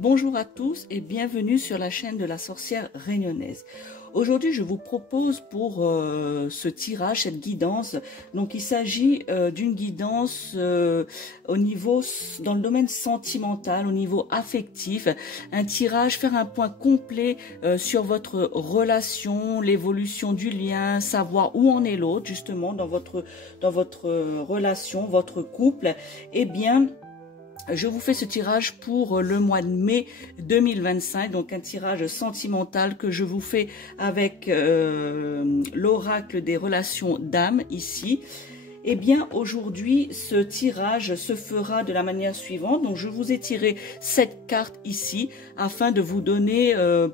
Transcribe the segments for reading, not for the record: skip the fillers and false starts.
Bonjour à tous et bienvenue sur la chaîne de la sorcière réunionnaise. Aujourd'hui, je vous propose pour ce tirage, cette guidance, donc il s'agit d'une guidance au niveau, dans le domaine sentimental, au niveau affectif, un tirage, faire un point complet sur votre relation, l'évolution du lien, savoir où en est l'autre justement dans votre relation, votre couple, et bien je vous fais ce tirage pour le mois de mai 2025, donc un tirage sentimental que je vous fais avec l'oracle des relations d'âme ici. Eh bien, aujourd'hui, ce tirage se fera de la manière suivante. Donc, je vous ai tiré 7 cartes ici afin de vous donner le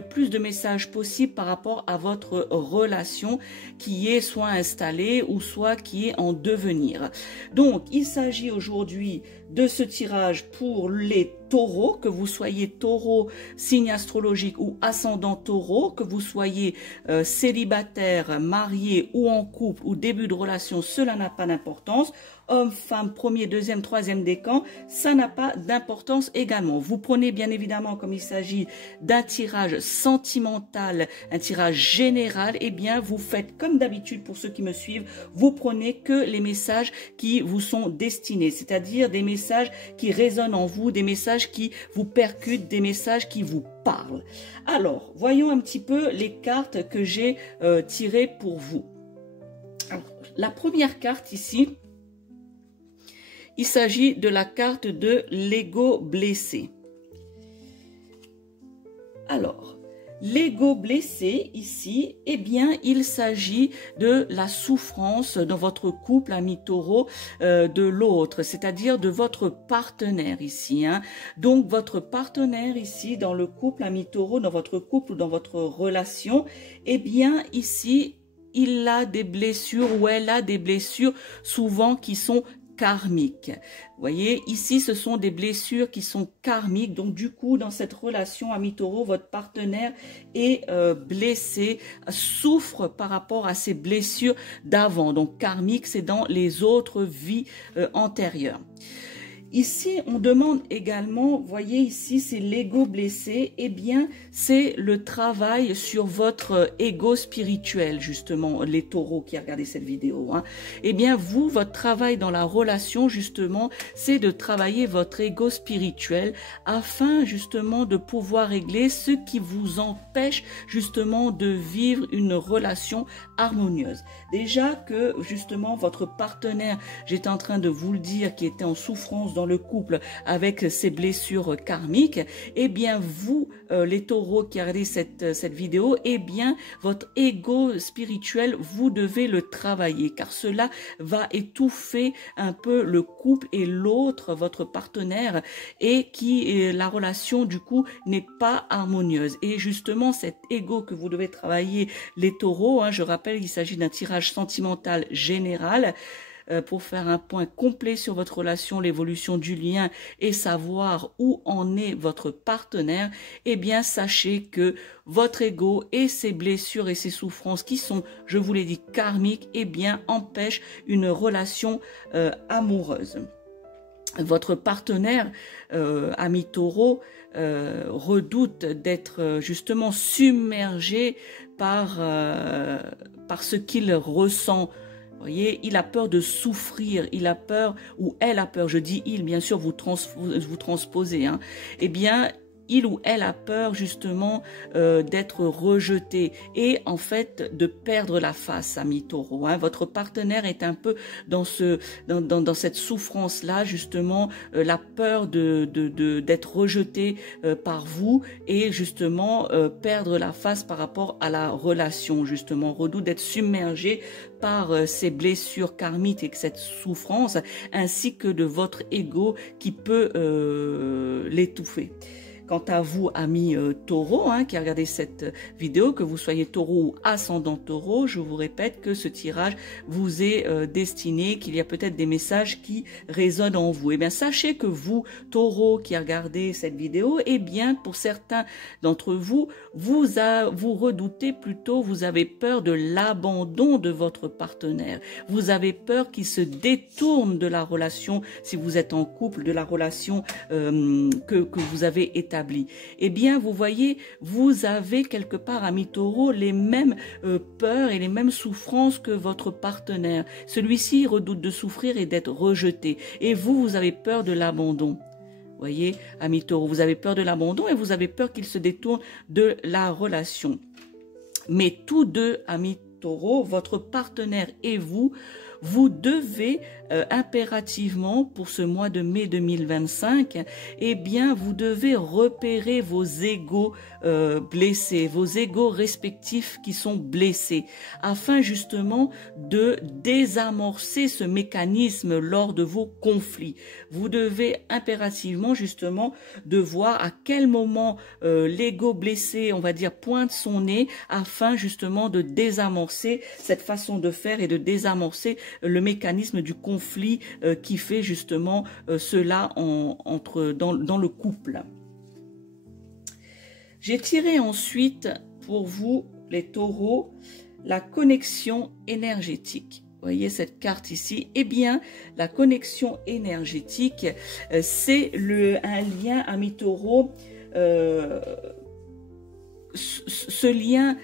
plus de messages possible par rapport à votre relation qui est soit installée ou soit qui est en devenir. Donc, il s'agit aujourd'hui de ce tirage pour les taureaux, que vous soyez taureau, signe astrologique ou ascendant taureau, que vous soyez célibataire, marié ou en couple ou début de relation, cela n'a pas d'importance. Homme, femme, premier, deuxième, troisième décan, ça n'a pas d'importance également. Vous prenez bien évidemment, comme il s'agit d'un tirage sentimental, un tirage général, eh bien vous faites comme d'habitude pour ceux qui me suivent, vous prenez que les messages qui vous sont destinés, c'est-à-dire des messages qui résonnent en vous, des messages qui vous percutent, des messages qui vous parlent. Alors, voyons un petit peu les cartes que j'ai tirées pour vous. Alors, la première carte ici, il s'agit de la carte de l'ego blessé. Alors, l'ego blessé ici, eh bien, il s'agit de la souffrance dans votre couple, ami taureau, de l'autre, c'est-à-dire de votre partenaire ici. Donc, votre partenaire ici, dans le couple, ami taureau, dans votre couple ou dans votre relation, eh bien, ici, il a des blessures ou elle a des blessures souvent qui sont karmiques. Vous voyez, ici, ce sont des blessures qui sont karmiques. Donc, du coup, dans cette relation ami taureau, votre partenaire est blessé, souffre par rapport à ces blessures d'avant. Donc, karmique, c'est dans les autres vies antérieures. Ici, on demande également, voyez ici, c'est l'ego blessé, eh bien, c'est le travail sur votre ego spirituel, justement, les taureaux qui ont regardé cette vidéo. Eh bien, vous, votre travail dans la relation, justement, c'est de travailler votre ego spirituel afin, justement, de pouvoir régler ce qui vous empêche, justement, de vivre une relation harmonieuse. Déjà que, justement, votre partenaire, j'étais en train de vous le dire, qui était en souffrance dans le couple avec ces blessures karmiques, eh bien vous, les taureaux qui regardez cette vidéo, eh bien votre ego spirituel, vous devez le travailler car cela va étouffer un peu le couple et l'autre, votre partenaire, et la relation du coup n'est pas harmonieuse. Et justement cet ego que vous devez travailler, les taureaux, je rappelle, il s'agit d'un tirage sentimental général, pour faire un point complet sur votre relation, l'évolution du lien et savoir où en est votre partenaire, eh bien sachez que votre ego et ses blessures et ses souffrances qui sont, je vous l'ai dit, karmiques, eh bien empêchent une relation amoureuse. Votre partenaire, ami taureau, redoute d'être justement submergé par ce qu'il ressent. Vous voyez, il a peur de souffrir, il a peur, ou elle a peur, je dis il, bien sûr, vous transposez, eh bien, il ou elle a peur justement d'être rejeté et en fait de perdre la face, ami taureau. Votre partenaire est un peu dans cette souffrance-là, justement, la peur d'être rejeté par vous et justement perdre la face par rapport à la relation, justement, redoute d'être submergé par ces blessures karmiques et cette souffrance, ainsi que de votre ego qui peut l'étouffer. quant à vous, amis taureaux, hein, qui regardez cette vidéo, que vous soyez taureau ou ascendant taureau, je vous répète que ce tirage vous est destiné, qu'il y a peut-être des messages qui résonnent en vous. Eh bien, sachez que vous, taureau, qui regardez cette vidéo, eh bien, pour certains d'entre vous, vous redoutez plutôt, vous avez peur de l'abandon de votre partenaire. Vous avez peur qu'il se détourne de la relation, si vous êtes en couple, de la relation que vous avez établie. Eh bien, vous voyez, vous avez quelque part, amis taureaux, les mêmes peurs et les mêmes souffrances que votre partenaire. Celui-ci redoute de souffrir et d'être rejeté. Et vous avez peur de l'abandon. Voyez, amis taureaux, vous avez peur de l'abandon et vous avez peur qu'il se détourne de la relation. Mais tous deux, amis taureaux, votre partenaire et vous devez impérativement, pour ce mois de mai 2025, eh bien, vous devez repérer vos égos blessés, vos égos respectifs qui sont blessés, afin justement de désamorcer ce mécanisme lors de vos conflits. Vous devez impérativement justement de voir à quel moment l'ego blessé, on va dire, pointe son nez, afin justement de désamorcer cette façon de faire et de désamorcer le mécanisme du conflit qui fait justement cela dans le couple. J'ai tiré ensuite pour vous, les taureaux, la connexion énergétique. Vous voyez cette carte ici? Eh bien, la connexion énergétique, c'est un lien, amis taureaux. Ce lien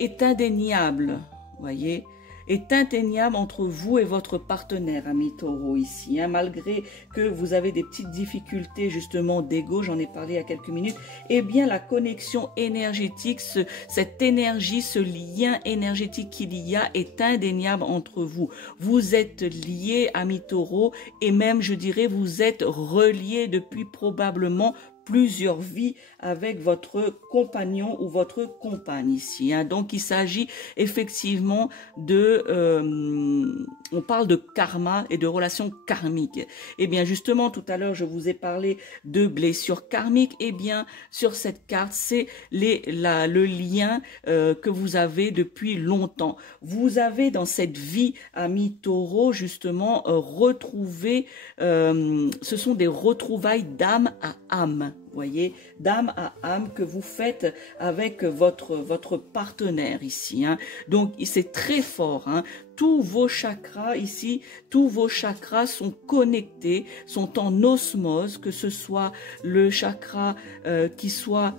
est indéniable, vous voyez, est indéniable entre vous et votre partenaire, ami taureau, ici, hein, malgré que vous avez des petites difficultés justement d'ego, j'en ai parlé il y a quelques minutes. Eh bien, la connexion énergétique, cette énergie, ce lien énergétique qu'il y a est indéniable entre vous. Vous êtes liés, ami taureau, et même, je dirais, vous êtes reliés depuis probablement plusieurs vies avec votre compagnon ou votre compagne ici. Hein. Donc, il s'agit effectivement de... on parle de karma et de relations karmiques. Eh bien, justement, tout à l'heure, je vous ai parlé de blessures karmiques. Eh bien, sur cette carte, c'est le lien que vous avez depuis longtemps. Vous avez dans cette vie, ami taureau, justement, retrouvé... ce sont des retrouvailles d'âme à âme. Voyez, d'âme à âme que vous faites avec votre partenaire ici. Hein. Donc, c'est très fort. Hein. Tous vos chakras ici, tous vos chakras sont connectés, sont en osmose, que ce soit le chakra qui soit...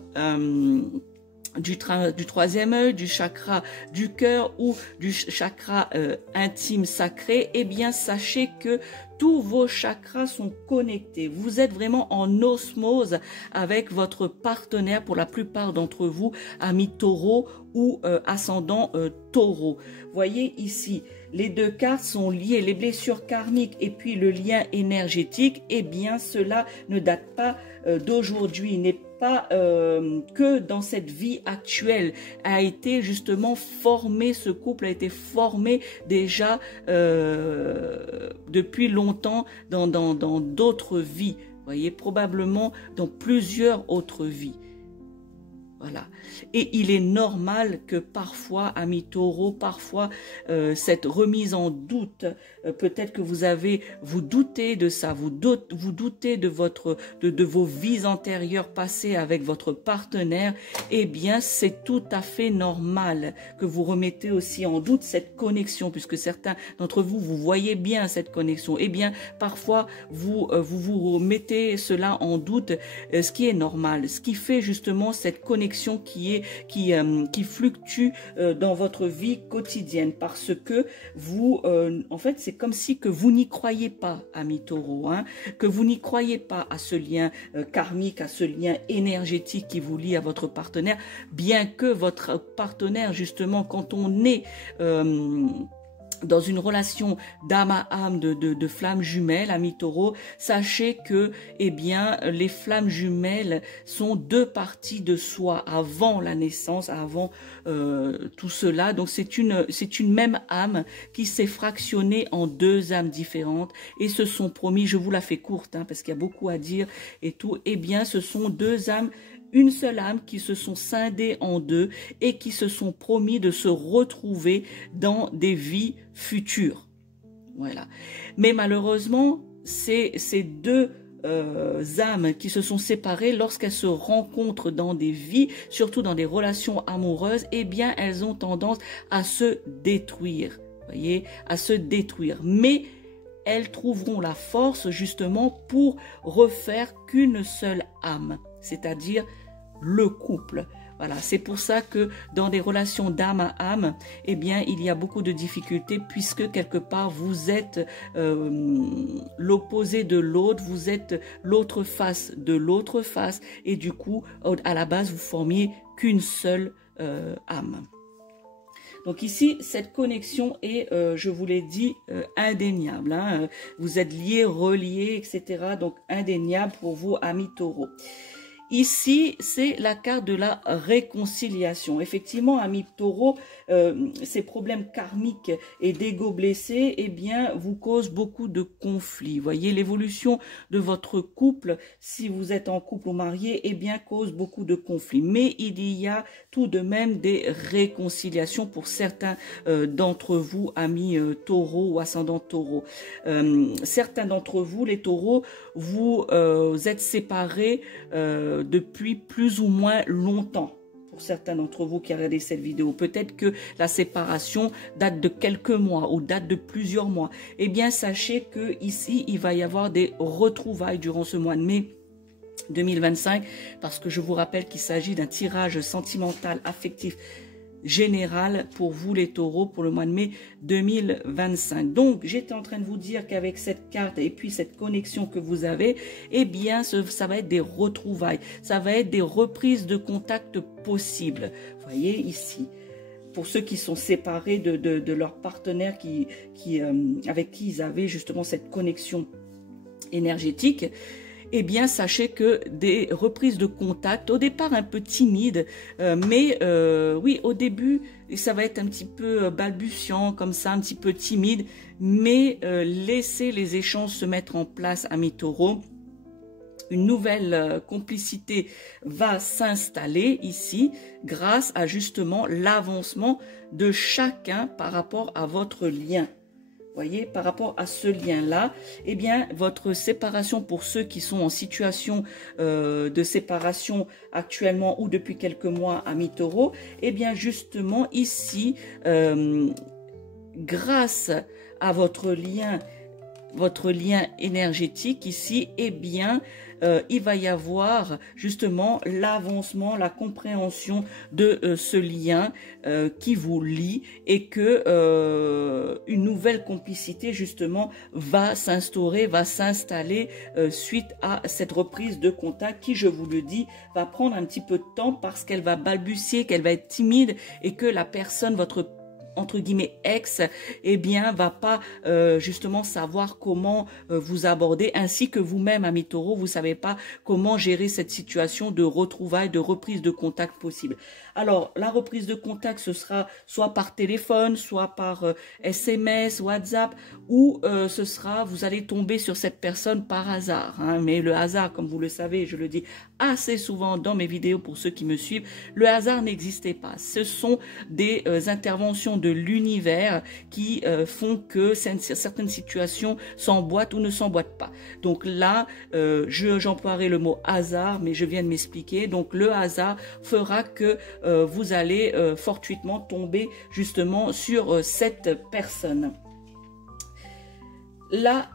du troisième œil, du chakra du cœur ou du chakra intime sacré, eh bien, sachez que tous vos chakras sont connectés. Vous êtes vraiment en osmose avec votre partenaire pour la plupart d'entre vous, amis taureaux ou ascendant taureau. Voyez ici, les deux cartes sont liées, les blessures karmiques et puis le lien énergétique, eh bien, cela ne date pas d'aujourd'hui, n'est pas que dans cette vie actuelle, a été justement formé, ce couple a été formé déjà depuis longtemps dans d'autres vies, voyez, probablement dans plusieurs autres vies. Voilà. Et il est normal que parfois, amis taureaux, parfois cette remise en doute, peut-être que vous doutez de ça, vous doutez de vos vies antérieures passées avec votre partenaire, eh bien c'est tout à fait normal que vous remettez aussi en doute cette connexion, puisque certains d'entre vous, vous voyez bien cette connexion. Eh bien parfois vous mettez cela en doute, ce qui est normal, ce qui fait justement cette connexion qui fluctue dans votre vie quotidienne, parce que vous, en fait, c'est comme si que vous n'y croyez pas, amis taureaux, hein, que vous n'y croyez pas à ce lien karmique, à ce lien énergétique qui vous lie à votre partenaire, bien que votre partenaire, justement, quand on est dans une relation d'âme à âme, de flammes jumelles, amis taureaux, sachez que, eh bien, les flammes jumelles sont deux parties de soi avant la naissance, avant tout cela. Donc c'est une même âme qui s'est fractionnée en deux âmes différentes et se sont promis, je vous la fais courte, hein, parce qu'il y a beaucoup à dire et tout, eh bien, ce sont deux âmes, une seule âme qui se sont scindées en deux et qui se sont promis de se retrouver dans des vies futures. Voilà. Mais malheureusement, ces deux âmes qui se sont séparées, lorsqu'elles se rencontrent dans des vies, surtout dans des relations amoureuses, eh bien, elles ont tendance à se détruire. Voyez, à se détruire. Mais elles trouveront la force justement pour refaire qu'une seule âme, c'est-à-dire le couple. Voilà, c'est pour ça que dans des relations d'âme à âme, eh bien, il y a beaucoup de difficultés puisque quelque part vous êtes l'opposé de l'autre, vous êtes l'autre face de l'autre face et du coup, à la base, vous formiez qu'une seule âme. Donc ici, cette connexion est, je vous l'ai dit, indéniable. Hein. Vous êtes liés, reliés, etc. Donc indéniable pour vous, amis taureaux. Ici, c'est la carte de la réconciliation. Effectivement, amis taureaux, ces problèmes karmiques et d'ego blessé, eh bien, vous causent beaucoup de conflits. Voyez, l'évolution de votre couple, si vous êtes en couple ou marié, eh bien, cause beaucoup de conflits. Mais il y a tout de même des réconciliations pour certains d'entre vous, amis taureaux ou ascendants taureaux. Certains d'entre vous, les taureaux, vous êtes séparés depuis plus ou moins longtemps. Pour certains d'entre vous qui regardez cette vidéo, peut-être que la séparation date de quelques mois ou date de plusieurs mois. Eh bien, sachez que ici, il va y avoir des retrouvailles durant ce mois de mai 2025, parce que je vous rappelle qu'il s'agit d'un tirage sentimental, affectif, général pour vous les taureaux pour le mois de mai 2025. Donc j'étais en train de vous dire qu'avec cette carte et puis cette connexion que vous avez, eh bien ça va être des retrouvailles, ça va être des reprises de contact possibles. Vous voyez ici, pour ceux qui sont séparés de leur partenaire avec qui ils avaient justement cette connexion énergétique, eh bien, sachez que des reprises de contact, au départ un peu timides, mais oui, au début, ça va être un petit peu balbutiant, comme ça, un petit peu timide, mais laissez les échanges se mettre en place, amis taureaux. Une nouvelle complicité va s'installer ici grâce à justement l'avancement de chacun par rapport à votre lien. Voyez, par rapport à ce lien-là, eh bien, votre séparation pour ceux qui sont en situation de séparation actuellement ou depuis quelques mois, amis taureaux, eh bien, justement, ici, grâce à votre lien énergétique ici, eh bien, il va y avoir justement l'avancement, la compréhension de ce lien qui vous lie et que une nouvelle complicité justement va s'instaurer, va s'installer suite à cette reprise de contact qui, je vous le dis, va prendre un petit peu de temps parce qu'elle va balbutier, qu'elle va être timide et que la personne, votre entre guillemets ex, eh bien va pas justement savoir comment vous aborder, ainsi que vous-même, amis taureaux, vous savez pas comment gérer cette situation de retrouvailles, de reprise de contact possible. Alors la reprise de contact, ce sera soit par téléphone, soit par SMS, WhatsApp, ou ce sera, vous allez tomber sur cette personne par hasard, hein, mais le hasard, comme vous le savez, je le dis assez souvent dans mes vidéos pour ceux qui me suivent, le hasard n'existait pas. Ce sont des interventions de l'univers qui font que certaines situations s'emboîtent ou ne s'emboîtent pas. Donc là, j'emploierai le mot hasard, mais je viens de m'expliquer. Donc le hasard fera que vous allez fortuitement tomber justement sur cette personne. La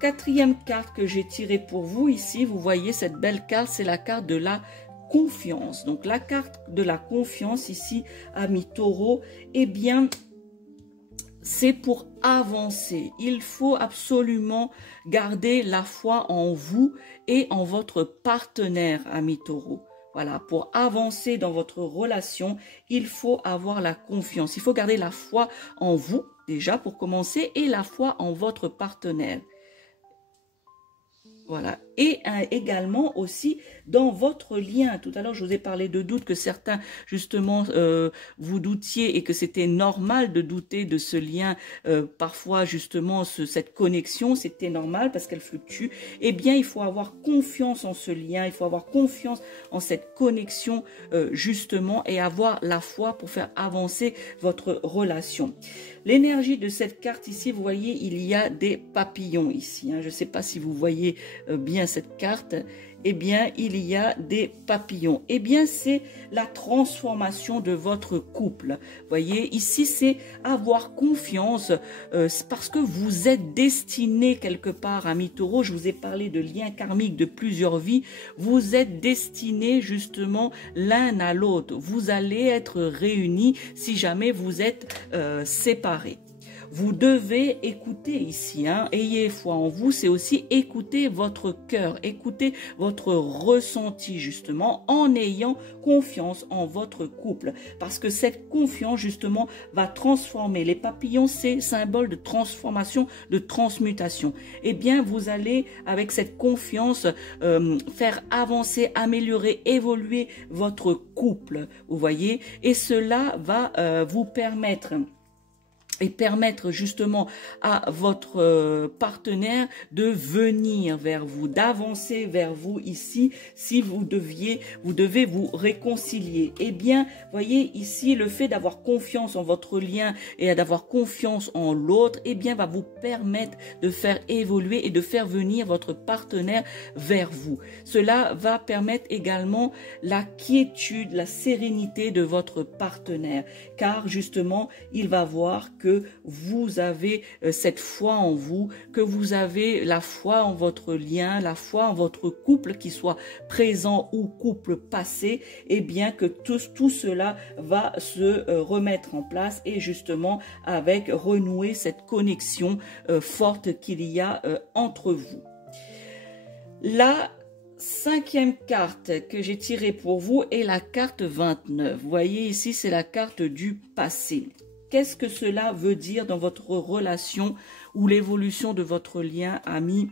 quatrième carte que j'ai tirée pour vous ici, vous voyez cette belle carte, c'est la carte de la confiance. Donc la carte de la confiance ici, amis taureaux, eh bien, c'est pour avancer. Il faut absolument garder la foi en vous et en votre partenaire, amis taureaux. Voilà, pour avancer dans votre relation, il faut avoir la confiance. Il faut garder la foi en vous, déjà pour commencer, et la foi en votre partenaire. Voilà. Et également aussi dans votre lien. Tout à l'heure, je vous ai parlé de doute, que certains, justement, vous doutiez et que c'était normal de douter de ce lien. Parfois, justement, cette connexion, c'était normal parce qu'elle fluctue. Eh bien, il faut avoir confiance en ce lien, il faut avoir confiance en cette connexion, justement, et avoir la foi pour faire avancer votre relation. L'énergie de cette carte ici, vous voyez, il y a des papillons ici. Hein. Je ne sais pas si vous voyez bien cette carte. Eh bien, il y a des papillons. Eh bien, c'est la transformation de votre couple. Voyez, ici, c'est avoir confiance parce que vous êtes destiné quelque part, amis taureaux. Je vous ai parlé de liens karmiques de plusieurs vies. Vous êtes destinés justement l'un à l'autre. Vous allez être réunis si jamais vous êtes séparés. Vous devez écouter ici, hein. Ayez foi en vous, c'est aussi écouter votre cœur, écouter votre ressenti justement en ayant confiance en votre couple. Parce que cette confiance justement va transformer. Les papillons, c'est symbole de transformation, de transmutation. Eh bien, vous allez avec cette confiance faire avancer, améliorer, évoluer votre couple, vous voyez. Et cela va vous permettre justement à votre partenaire de venir vers vous, d'avancer vers vous ici, si vous devez vous réconcilier. Eh bien, voyez ici, le fait d'avoir confiance en votre lien et d'avoir confiance en l'autre, eh bien, va vous permettre de faire évoluer et de faire venir votre partenaire vers vous. Cela va permettre également la quiétude, la sérénité de votre partenaire, car justement, il va voir que vous avez cette foi en vous, que vous avez la foi en votre lien, la foi en votre couple, qui soit présent ou couple passé, et bien que tout cela va se remettre en place et justement avec renouer cette connexion forte qu'il y a entre vous. La cinquième carte que j'ai tirée pour vous est la carte 29. Vous voyez ici, c'est la carte du passé. Qu'est-ce que cela veut dire dans votre relation ou l'évolution de votre lien ami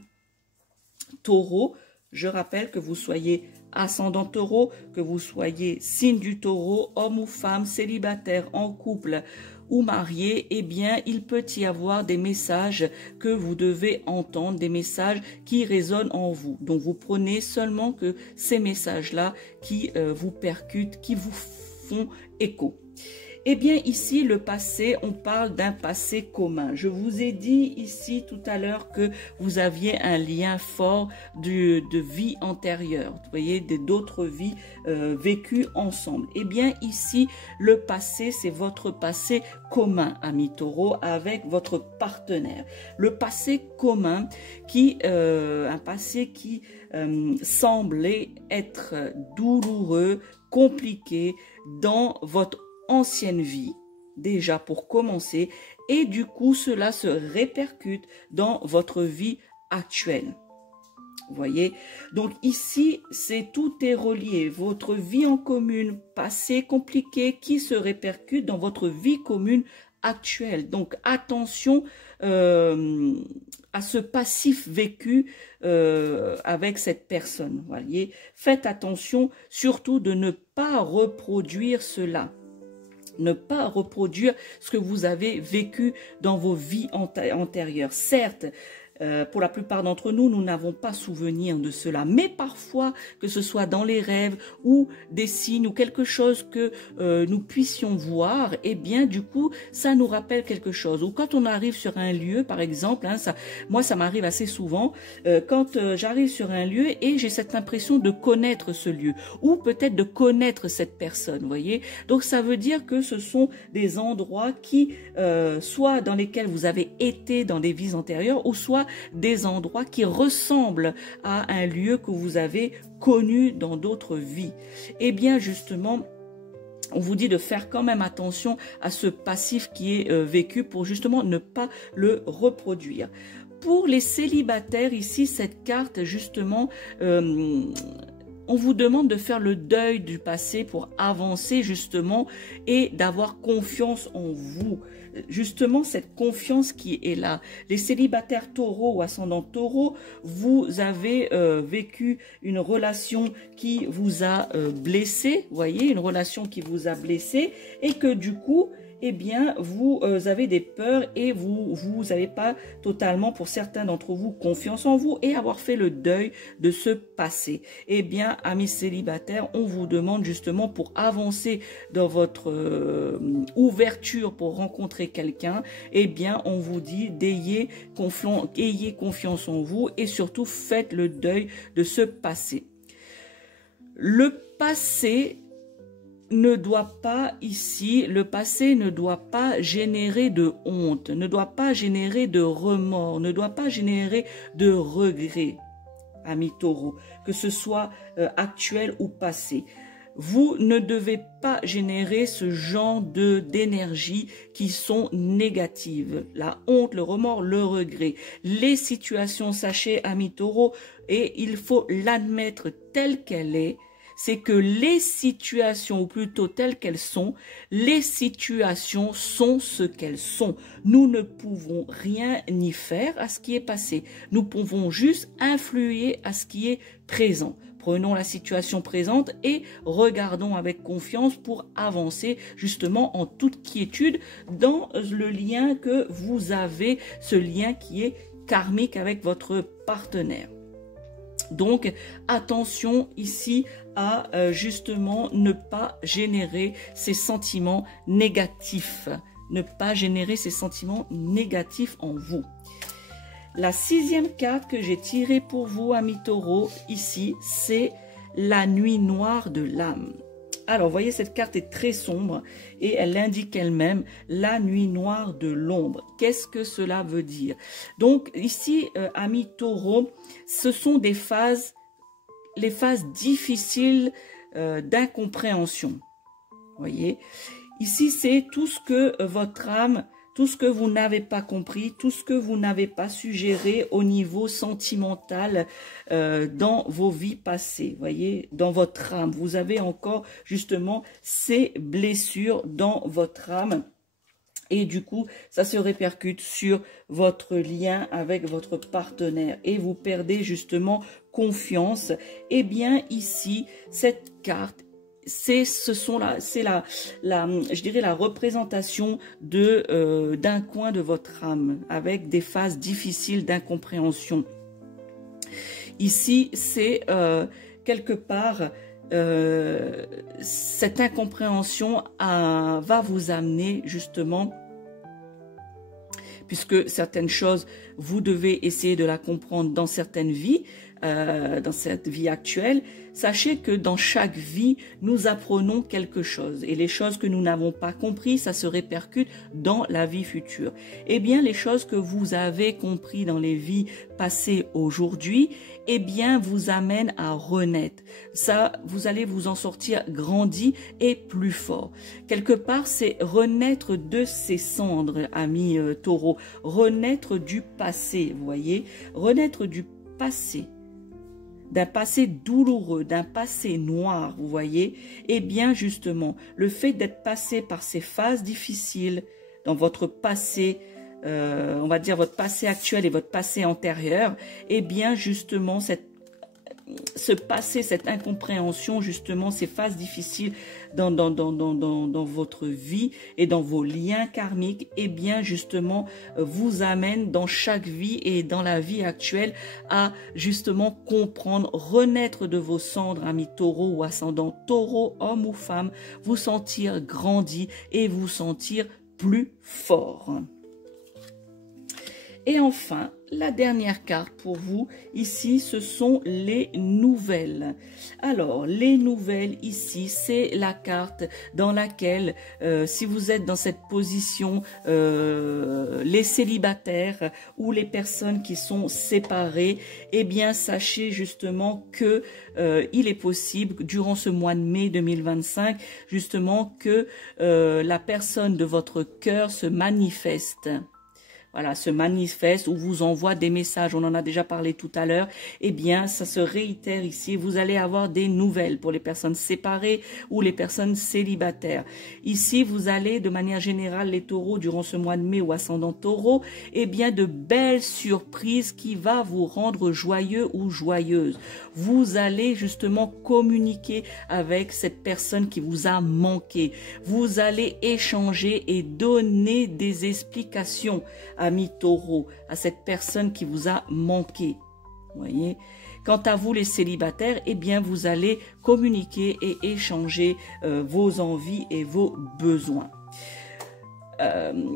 taureau? Je rappelle que vous soyez ascendant taureau, que vous soyez signe du taureau, homme ou femme, célibataire, en couple ou marié, eh bien, il peut y avoir des messages que vous devez entendre, des messages qui résonnent en vous. Donc, vous prenez seulement que ces messages-là qui vous percutent, qui vous font écho. Eh bien, ici, le passé, on parle d'un passé commun. Je vous ai dit ici tout à l'heure que vous aviez un lien fort de vie antérieure. Vous voyez, d'autres vies vécues ensemble. Eh bien, ici, le passé, c'est votre passé commun, amis taureaux, avec votre partenaire. Le passé commun, un passé qui semblait être douloureux, compliqué dans votre ancienne vie, déjà pour commencer, et du coup cela se répercute dans votre vie actuelle. Vous voyez, donc ici tout est relié, votre vie en commune, passé compliqué qui se répercute dans votre vie commune actuelle. Donc attention à ce passif vécu avec cette personne. Vous voyez, faites attention surtout de ne pas reproduire cela. Ne pas reproduire ce que vous avez vécu dans vos vies antérieures. Certes, pour la plupart d'entre nous, nous n'avons pas souvenir de cela. Mais parfois, que ce soit dans les rêves ou des signes ou quelque chose que nous puissions voir, eh bien, du coup, ça nous rappelle quelque chose. Ou quand on arrive sur un lieu, par exemple, hein, moi, ça m'arrive assez souvent, quand j'arrive sur un lieu et j'ai cette impression de connaître ce lieu ou peut-être de connaître cette personne, vous voyez. Donc, ça veut dire que ce sont des endroits qui, soit dans lesquels vous avez été dans des vies antérieures ou soit des endroits qui ressemblent à un lieu que vous avez connu dans d'autres vies. Eh bien, justement, on vous dit de faire quand même attention à ce passif qui est vécu pour justement ne pas le reproduire. Pour les célibataires, ici, cette carte, justement, on on vous demande de faire le deuil du passé pour avancer justement et d'avoir confiance en vous. Justement, cette confiance qui est là. Les célibataires taureaux ou ascendant taureau, vous avez vécu une relation qui vous a blessé, voyez, une relation qui vous a blessé et que du coup, eh bien, vous avez des peurs et vous n'avez pas totalement, pour certains d'entre vous, confiance en vous et avoir fait le deuil de ce passé. Eh bien, amis célibataires, on vous demande justement pour avancer dans votre ouverture pour rencontrer quelqu'un, eh bien, on vous dit d'ayez confiance en vous et surtout faites le deuil de ce passé. Le passé ne doit pas ici, le passé ne doit pas générer de honte, ne doit pas générer de remords, ne doit pas générer de regrets, amis taureaux, que ce soit actuel ou passé. Vous ne devez pas générer ce genre d'énergie qui sont négatives. La honte, le remords, le regret. Les situations, sachez, amis taureaux, et il faut l'admettre telle qu'elle est, c'est que les situations, ou plutôt telles qu'elles sont, les situations sont ce qu'elles sont. Nous ne pouvons rien ni faire à ce qui est passé. Nous pouvons juste influer à ce qui est présent. Prenons la situation présente et regardons avec confiance pour avancer justement en toute quiétude dans le lien que vous avez, ce lien qui est karmique avec votre partenaire. Donc, attention ici à justement ne pas générer ces sentiments négatifs. Ne pas générer ces sentiments négatifs en vous. La 6e carte que j'ai tirée pour vous, amis taureaux, ici, c'est la nuit noire de l'âme. Alors, vous voyez, cette carte est très sombre et elle indique elle-même la nuit noire de l'ombre. Qu'est-ce que cela veut dire? Donc, ici, amis taureaux, ce sont des phases, les phases difficiles d'incompréhension. Vous voyez, ici, c'est tout ce que votre âme, tout ce que vous n'avez pas compris, tout ce que vous n'avez pas suggéré au niveau sentimental dans vos vies passées, voyez, dans votre âme. Vous avez encore justement ces blessures dans votre âme. Et du coup, ça se répercute sur votre lien avec votre partenaire. Et vous perdez justement confiance. Eh bien, ici, cette carte, je dirais la représentation d'un coin de votre âme avec des phases difficiles d'incompréhension. Ici, c'est quelque part cette incompréhension va vous amener justement, puisque certaines choses, vous devez essayer de la comprendre dans certaines vies, dans cette vie actuelle. Sachez que dans chaque vie, nous apprenons quelque chose. Et les choses que nous n'avons pas comprises, ça se répercute dans la vie future. Eh bien, les choses que vous avez comprises dans les vies passées aujourd'hui, eh bien, vous amènent à renaître. Ça, vous allez vous en sortir grandi et plus fort. Quelque part, c'est renaître de ses cendres, amis taureaux. Renaître du passé, vous voyez. Renaître du passé. D'un passé douloureux, d'un passé noir, vous voyez, eh bien justement, le fait d'être passé par ces phases difficiles dans votre passé, on va dire votre passé actuel et votre passé antérieur, eh bien justement, ce passé, cette incompréhension, justement, ces phases difficiles dans votre vie et dans vos liens karmiques, eh bien, justement, vous amène dans chaque vie et dans la vie actuelle à, justement, comprendre, renaître de vos cendres, amis taureaux ou ascendant taureau, homme ou femme, vous sentir grandi et vous sentir plus fort. Et enfin, la dernière carte pour vous, ici, ce sont les nouvelles. Alors, les nouvelles, ici, c'est la carte dans laquelle, si vous êtes dans cette position, les célibataires ou les personnes qui sont séparées, eh bien, sachez justement que il est possible, durant ce mois de mai 2025, justement, que la personne de votre cœur se manifeste. voilà, se manifeste ou vous envoie des messages, on en a déjà parlé tout à l'heure, eh bien, ça se réitère ici. Vous allez avoir des nouvelles pour les personnes séparées ou les personnes célibataires. Ici, vous allez, de manière générale, les taureaux, durant ce mois de mai ou ascendant taureau, eh bien, de belles surprises qui va vous rendre joyeux ou joyeuse. Vous allez justement communiquer avec cette personne qui vous a manqué. Vous allez échanger et donner des explications, amis taureaux, à cette personne qui vous a manqué. Voyez. Quant à vous les célibataires, eh bien vous allez communiquer et échanger vos envies et vos besoins.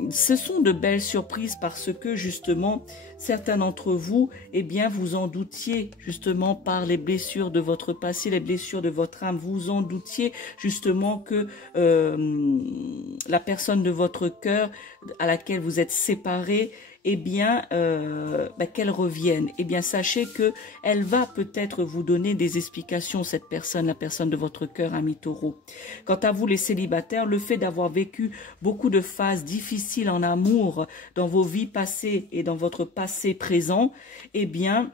Ce sont de belles surprises parce que justement certains d'entre vous, eh bien vous en doutiez justement par les blessures de votre passé, les blessures de votre âme, vous en doutiez justement que la personne de votre cœur à laquelle vous êtes séparés, eh bien, qu'elle revienne. Eh bien, sachez que elle va peut-être vous donner des explications, cette personne, la personne de votre cœur, ami taureau. Quant à vous, les célibataires, le fait d'avoir vécu beaucoup de phases difficiles en amour dans vos vies passées et dans votre passé présent, eh bien,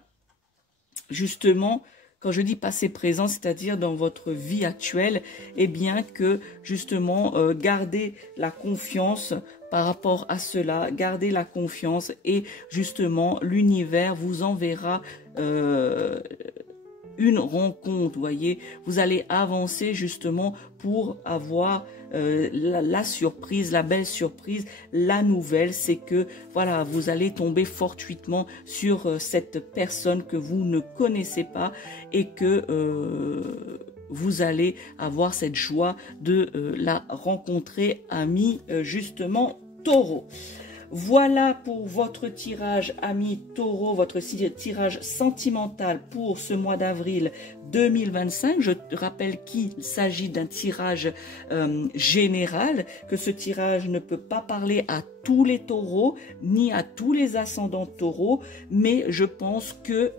justement, quand je dis passé présent, c'est-à-dire dans votre vie actuelle, eh bien que justement, gardez la confiance par rapport à cela, gardez la confiance et justement l'univers vous enverra une rencontre, voyez, vous allez avancer justement pour avoir la surprise, la belle surprise, la nouvelle, c'est que voilà, vous allez tomber fortuitement sur cette personne que vous ne connaissez pas et que vous allez avoir cette joie de la rencontrer, ami justement Taureau. Voilà pour votre tirage, ami Taureau, votre tirage sentimental pour ce mois d'avril 2025. Je rappelle qu'il s'agit d'un tirage général, que ce tirage ne peut pas parler à tous les taureaux, ni à tous les ascendants taureaux, mais je pense que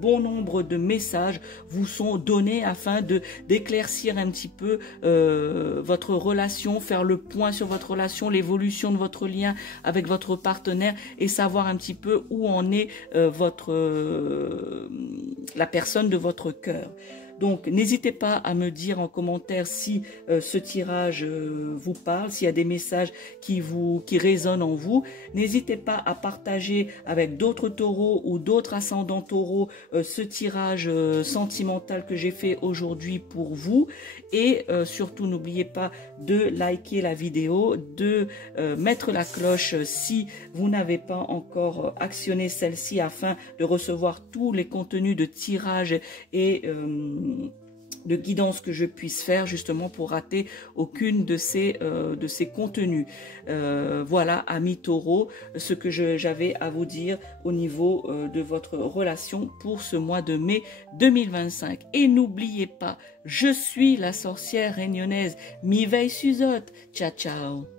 bon nombre de messages vous sont donnés afin d'éclaircir un petit peu votre relation, faire le point sur votre relation, l'évolution de votre lien avec votre partenaire et savoir un petit peu où en est la personne de votre cœur. Donc, n'hésitez pas à me dire en commentaire si ce tirage vous parle, s'il y a des messages qui résonnent en vous. N'hésitez pas à partager avec d'autres taureaux ou d'autres ascendants taureaux ce tirage sentimental que j'ai fait aujourd'hui pour vous. Et surtout, n'oubliez pas de liker la vidéo, de mettre la cloche si vous n'avez pas encore actionné celle-ci afin de recevoir tous les contenus de tirage et de guidance que je puisse faire justement pour rater aucune de ces contenus. Voilà, amis taureaux, ce que j'avais à vous dire au niveau de votre relation pour ce mois de mai 2025. Et n'oubliez pas, je suis la sorcière réunionnaise Mireille Suzotte. Ciao, ciao.